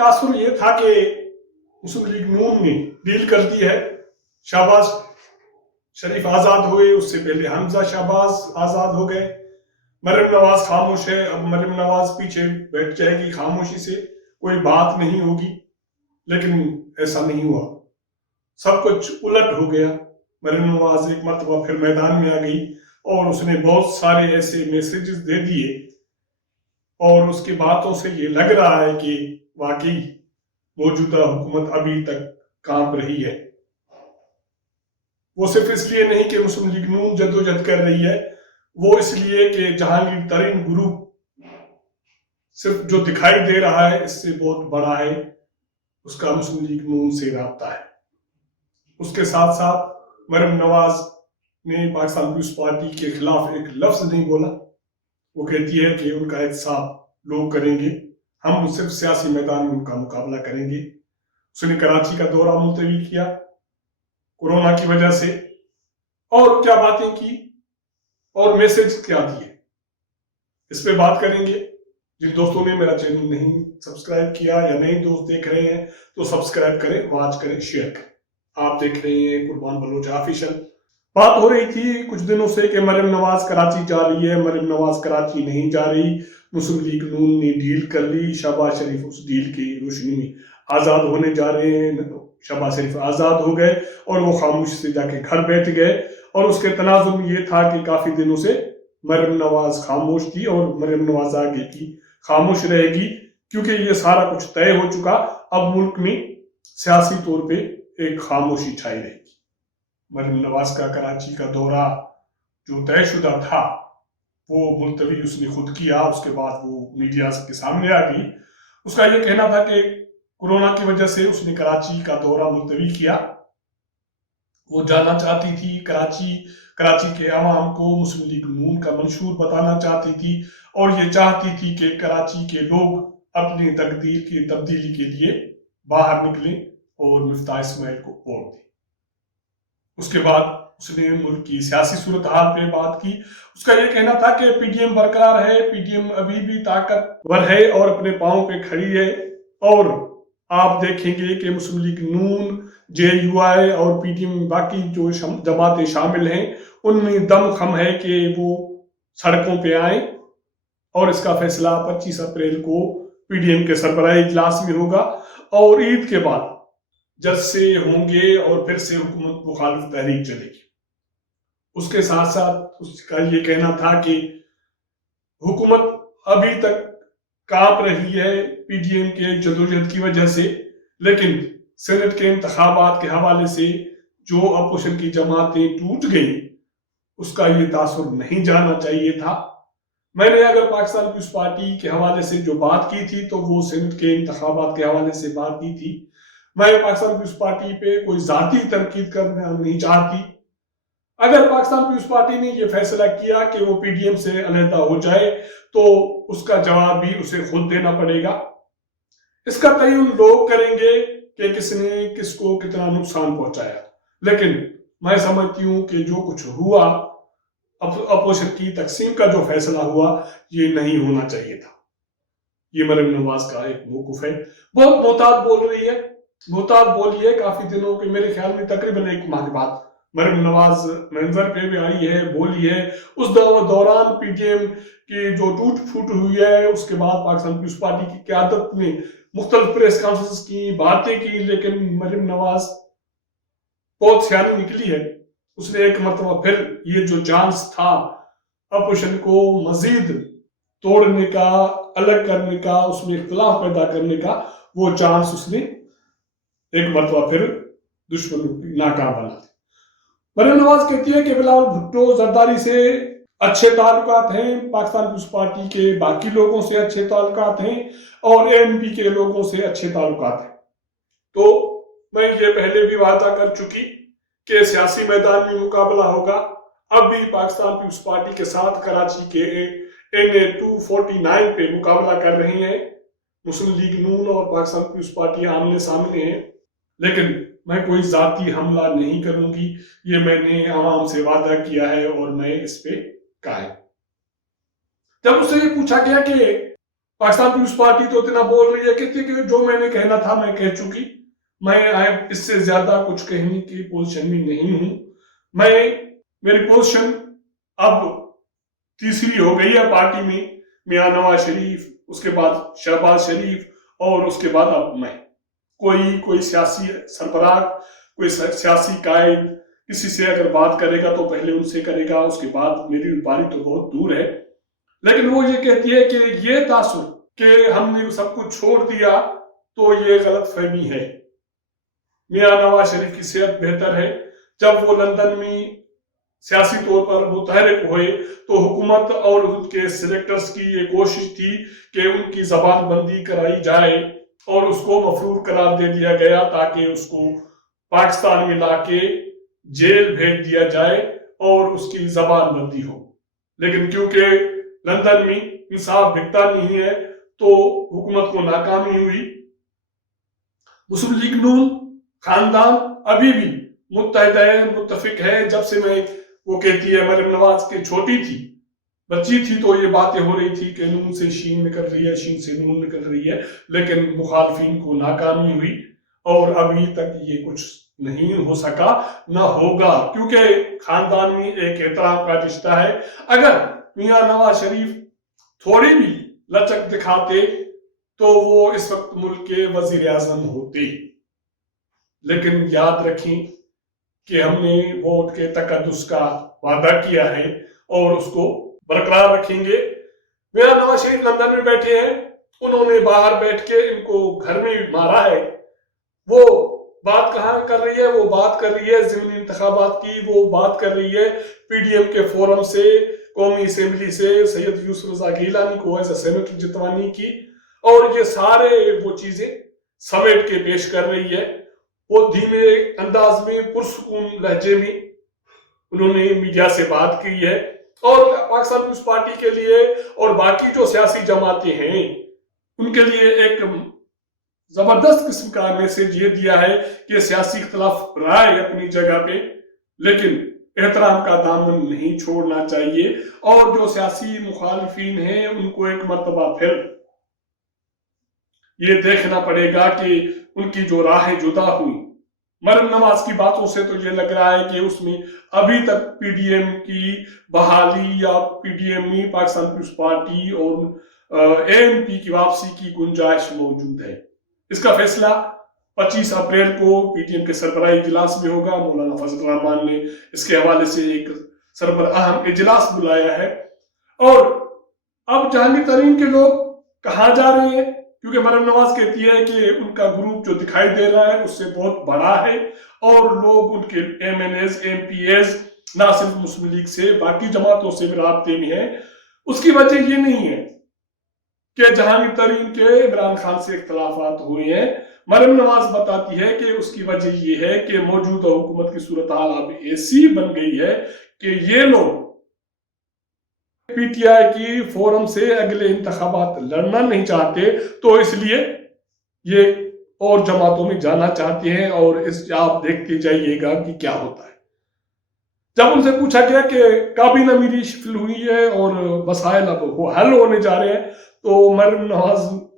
तासुर ये था कि मुस्लिम लीग नून ने डील कर दी है, शहबाज शरीफ आजाद हुए, उससे पहले हमजा शहबाज आजाद हो गए, मरियम नवाज खामोश है, अब मरियम नवाज पीछे बैठ जाएगी खामोशी से, कोई बात नहीं होगी। लेकिन ऐसा नहीं हुआ, सब कुछ उलट हो गया। मरियम नवाज एक मरतबा फिर मैदान में आ गई और उसने बहुत सारे ऐसे मैसेजेस दे दिए और उसकी बातों से ये लग रहा है कि वाकई मौजूदा हुकूमत अभी तक कांप रही है। वो सिर्फ इसलिए नहीं कि मुस्लिम लीग नून जद्दोजहद कर रही है, वो इसलिए कि जहांगीर तरीन ग्रुप सिर्फ जो दिखाई दे रहा है इससे बहुत बड़ा है, उसका मुस्लिम लीग नून से राब्ता है। उसके साथ साथ मरियम नवाज ने पाकिस्तान पीपल्स पार्टी के खिलाफ एक लफ्ज नहीं बोला। वो कहती है कि उनका एहतसाब लोग करेंगे, हम सिर्फ सियासी मैदान में उनका मुकाबला करेंगे। उसने कराची का दौरा मुलतवी किया कोरोना की वजह से, और क्या बातें की और मैसेज क्या दिए, इस पे बात करेंगे। जिन दोस्तों ने मेरा चैनल नहीं सब्सक्राइब किया या नए दोस्त देख रहे हैं तो सब्सक्राइब करें, वॉच करें, शेयर करें। आप देख रहे हैं कुर्बान बलोच ऑफिशियल। बात हो रही थी कुछ दिनों से कि मरियम नवाज कराची जा रही है, मरियम नवाज कराची नहीं जा रही, मुस्लिम लीग नून ने डील कर ली, शहबाज शरीफ उस डील की रोशनी में आजाद होने जा रहे हैं। शहबाज शरीफ आजाद हो गए और वो खामोशी से जाके घर बैठ गए, और उसके तनाजुर में ये था कि काफी दिनों से मरियम नवाज खामोश थी और मरियम नवाज आगे की खामोश रहेगी, क्योंकि ये सारा कुछ तय हो चुका। अब मुल्क में सियासी तौर पे एक खामोशी छाई रहेगी। मरियम नवाज का कराची का दौरा जो तयशुदा था वो मुलतवी उसने खुद किया, उसके बाद वो मीडिया के सामने आ गई। उसका ये कहना था कि कोरोना की वजह से उसने कराची का दौरा मुलतवी किया। वो जाना चाहती थी कराची, कराची के अवाम को मुस्लिम लीग नून का मंशूर बताना चाहती थी, और ये चाहती थी कि कराची के लोग अपनी तकदीर की तब्दीली के लिए बाहर निकलें और मिफ्ताह इस्माइल को वोट दें। उसके बाद उसने मुल्क की सियासी सूरत हाल पे बात की। उसका ये कहना था कि पीडीएम बरकरार है, पीडीएम अभी भी ताकतवर है और अपने पांव पे खड़ी है, और आप देखेंगे कि मुस्लिम लीग नून, जेयूआई और पीडीएम बाकी जो जमातें शामिल हैं उनमें दमखम है कि वो सड़कों पे आए, और इसका फैसला 25 अप्रैल को पीडीएम के सरबराही इजलास में होगा, और ईद के बाद जलसे होंगे और फिर से हुकूमत मुखालिफ तहरीक चलेगी। उसके साथ साथ उसका ये कहना था कि हुकूमत अभी तक कांप रही है पीडीएम के जदोजहद की वजह से, लेकिन सेनेट के इंतखाबात के हवाले से जो अपोजिशन की जमातें टूट गई उसका ये तासुर नहीं जाना चाहिए था। मैंने अगर पाकिस्तान पीपल्स पार्टी के हवाले से जो बात की थी तो वो सेनेट के इंतखाबात के हवाले से बात की थी। मैं पाकिस्तान पीपल्स पार्टी पे कोई जाती तनकीद करना नहीं चाहती। अगर पाकिस्तान पीपल्स पार्टी ने ये फैसला किया कि वो पीडीएम से अलहदा हो जाए तो उसका जवाब भी उसे खुद देना पड़ेगा। इसका तयन लोग करेंगे कि किसने किसको कितना नुकसान पहुंचाया, लेकिन मैं समझती हूँ कि जो कुछ हुआ, अपोजिशन की तकसीम का जो फैसला हुआ, ये नहीं होना चाहिए था। ये मरियम नवाज का एक मौक़िफ़ है। बहुत मोहतात बोल रही है, मोहतात बोली है काफी दिनों के, मेरे ख्याल में तकरीबन एक माह के बाद मरियम नवाज मंजर पे भी आई है, बोली है। उस दौरान पीडीएम की जो टूट फूट हुई है उसके बाद पाकिस्तान पीपल्स पार्टी की क़यादत ने मुख्तलिफ प्रेस कॉन्फ्रेंस की, बातें की, लेकिन मरियम नवाज बहुत सियानी निकली है। उसने एक मरतबा फिर ये जो चांस था अपोजिशन को मजीद तोड़ने का, अलग करने का, उसमें इख्तिलाफ पैदा करने का, वो चांस उसने एक मरतबा फिर दुश्मन नाकाम बना दी। मरियम नवाज कहती है कि बिलावल भुट्टो जरदारी से अच्छे ताल्लुकात हैं, पाकिस्तान पीपल्स पार्टी के बाकी लोगों से अच्छे ताल्लुकात हैं, और एएनपी के लोगों से अच्छे ताल्लुकात हैं। तो मैं ये पहले भी वादा कर चुकी कि सियासी मैदान में मुकाबला होगा। अब भी पाकिस्तान पीपल्स पार्टी के साथ कराची के NA 249 पे मुकाबला कर रहे हैं। मुस्लिम लीग नून और पाकिस्तान पीपल्स पार्टी आमने सामने हैं, लेकिन मैं कोई जाती हमला नहीं करूंगी, ये मैंने आवाम से वादा किया है और मैं इस पे कायम। जब उससे ये पूछा गया कि पाकिस्तान पीपुल्स पार्टी तो इतना बोल रही है कि जो मैंने कहना था मैं कह चुकी, मैं इससे ज्यादा कुछ कहने की पोजीशन में नहीं हूं। मेरी पोजीशन अब तीसरी हो गई है पार्टी में, मियां नवाज शरीफ, उसके बाद शहबाज शरीफ, और उसके बाद अब मैं। कोई सियासी सरबराह, कोई सियासी कायद किसी से अगर बात करेगा तो पहले उनसे करेगा, उसके बाद मेरी बारी तो बहुत दूर है। लेकिन वो ये कहती है कि ये तासुर कि हमने सब कुछ छोड़ दिया तो ये गलत फहमी है। मियां नवाज शरीफ की सेहत बेहतर है। जब वो लंदन में सियासी तौर पर मुतहरिक हुए तो हुकूमत और उनके सिलेक्टर्स की ये कोशिश थी कि उनकी जबानबंदी कराई जाए और उसको मफरूर करार दे दिया गया ताकि उसको पाकिस्तान में लाके जेल भेज दिया जाए और उसकी जबानबंदी हो। लेकिन क्योंकि लंदन में इंसाफ दिखता नहीं है तो हुकूमत को नाकामी हुई। मुस्लिम लीग नून खानदान अभी भी मुत्तहद है, मुत्तफिक है। जब से मैं, वो कहती है मरियम नवाज के छोटी थी, बच्ची थी, तो ये बातें हो रही थी कि नून से शीन निकल रही है, शीन से नून निकल रही है, लेकिन मुखालफिन को नाकामी हुई और अभी तक ये कुछ नहीं हो सका, न होगा, क्योंकि खानदान में एक एहतराम का रिश्ता है। अगर मियां नवाज शरीफ थोड़ी भी लचक दिखाते तो वो इस वक्त मुल्क के वजीर आजम होते। लेकिन याद रखें कि हमने वोट के तकद्दुस का वादा किया है और उसको बरकरार रखेंगे। मियां नवाज शरीफ लंदन में बैठे हैं, उन्होंने बाहर बैठ के इनको घर में मारा है। वो बात कहाँ कर रही है? वो बात कर रही है ज़िमनी इंतखाबात की, वो बात कर रही है पीडीएम के फोरम से, कौमी असेंबली से सैयद यूसुफ रज़ा गिलानी को एज ए सेनेटर जितवानी की, और ये सारे वो चीजें समेट के पेश कर रही है। वो धीमे अंदाज में, पुरसुकून लहजे में उन्होंने मीडिया से बात की है और पाकिस्तान पीपुल्स पार्टी के लिए और बाकी जो सियासी जमातें हैं उनके लिए एक जबरदस्त किस्म का मैसेज ये दिया है कि सियासी इख्तिलाफ राय अपनी जगह पे, लेकिन एहतराम का दामन नहीं छोड़ना चाहिए और जो सियासी मुखालिफिन हैं उनको एक मर्तबा फिर ये देखना पड़ेगा कि उनकी जो राहें जुदा हुई। मरियम नवाज की बातों से तो ये लग रहा है कि उसमें अभी तक पीडीएम की बहाली या पीडीएम में पाकिस्तान पीपुल्स पार्टी और एएनपी की वापसी की गुंजाइश मौजूद है। इसका फैसला 25 अप्रैल को पीटीएम के सरबराही इजलास में होगा। मौलाना फजल रहमान ने इसके हवाले से एक अहम इजलास बुलाया है। और अब जहांगीर तरीन के लोग कहाँ जा रहे हैं? क्योंकि मरियम नवाज कहती है कि उनका ग्रुप जो दिखाई दे रहा है उससे बहुत बड़ा है और लोग उनके एमएनएस, एमपीएस ना सिर्फ मुस्लिम लीग से बाकी जमातों से भी राब्ते में है। उसकी वजह ये नहीं है कि जहांगीर तरीन के इमरान खान से इख्तलाफात हुए हैं। मरियम नवाज बताती है कि उसकी वजह यह है कि मौजूदा हुकूमत की सूरत हाल अब ऐसी बन गई है कि ये लोग पीटीआई की फोरम से अगले इंतखाबात लड़ना नहीं चाहते, तो इसलिए ये और जमातों में जाना चाहते हैं और इस आप देखते जाइएगा कि क्या होता है। जब उनसे पूछा गया कि काबीना मेरी शिफिल हुई है और मसाइल अब वो हल होने जा रहे हैं, तो मरियम नवाज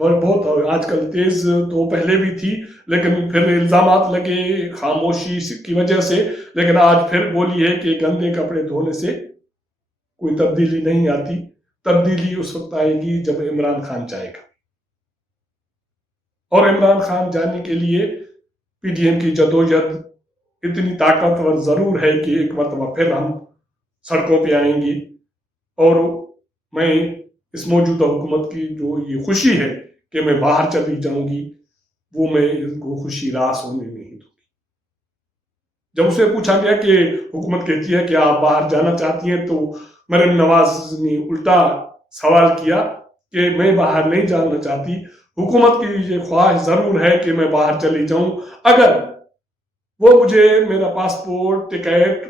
बहुत आजकल तेज तो पहले भी थी, लेकिन फिर इल्जामात लगे खामोशी की वजह से, लेकिन आज फिर बोली है कि गंदे कपड़े धोने से कोई तब्दीली नहीं आती। तब्दीली उस वक्त आएगी जब इमरान खान जाएगा, और इमरान खान जाने के लिए पीडीएम की जदोजहद इतनी ताकतवर जरूर है कि एक मरतबा फिर हम सड़कों पे आएंगे। और मैं इस मौजूदा हुकूमत की जो ये खुशी है कि मैं बाहर चली जाऊंगी, वो मैं इसको खुशी रास होने नहीं दूंगी। जब उसे पूछा गया कि हुकूमत कहती है कि आप बाहर जाना चाहती हैं, तो मरियम नवाज ने उल्टा सवाल किया कि मैं बाहर नहीं जाना चाहती, हुकूमत की ये ख्वाहिश जरूर है कि मैं बाहर चली जाऊं। अगर वो मुझे मेरा पासपोर्ट, टिकट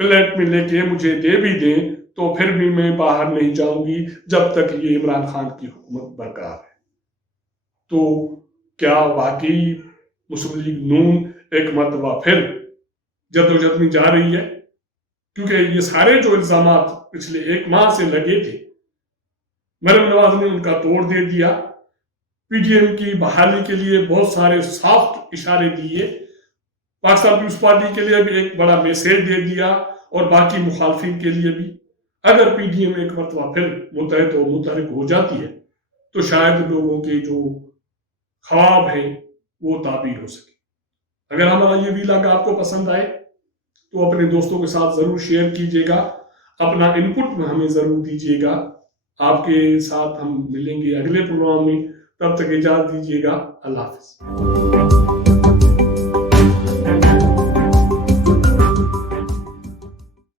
प्लेट में लेके मुझे दे भी दें तो फिर भी मैं बाहर नहीं जाऊंगी जब तक ये इमरान खान की हुकूमत बरकरार है। तो क्या वाकई मुस्लिम लीग नून एक मरतबा फिर जद्दोजहद में जा रही है? क्योंकि ये सारे जो इल्जामात पिछले एक माह से लगे थे मरियम नवाज ने उनका तोड़ दे दिया। पीडीएम की बहाली के लिए बहुत सारे सॉफ्ट इशारे दिए, पाकिस्तान पीपल्स पार्टी के लिए भी एक बड़ा मैसेज दे दिया और बाकी मुखालफिन के लिए भी। अगर पीडीएम एक मरतबा फिर मुतहरिक हो जाती है तो शायद लोगों के जो ख्वाब हैं वो ताबीर हो सके। अगर हमारा ये वीलॉग आपको पसंद आए तो अपने दोस्तों के साथ जरूर शेयर कीजिएगा, अपना इनपुट में हमें जरूर दीजिएगा। आपके साथ हम मिलेंगे अगले प्रोग्राम में, तब तक इजाजत दीजिएगा। अल्लाह हाफिज।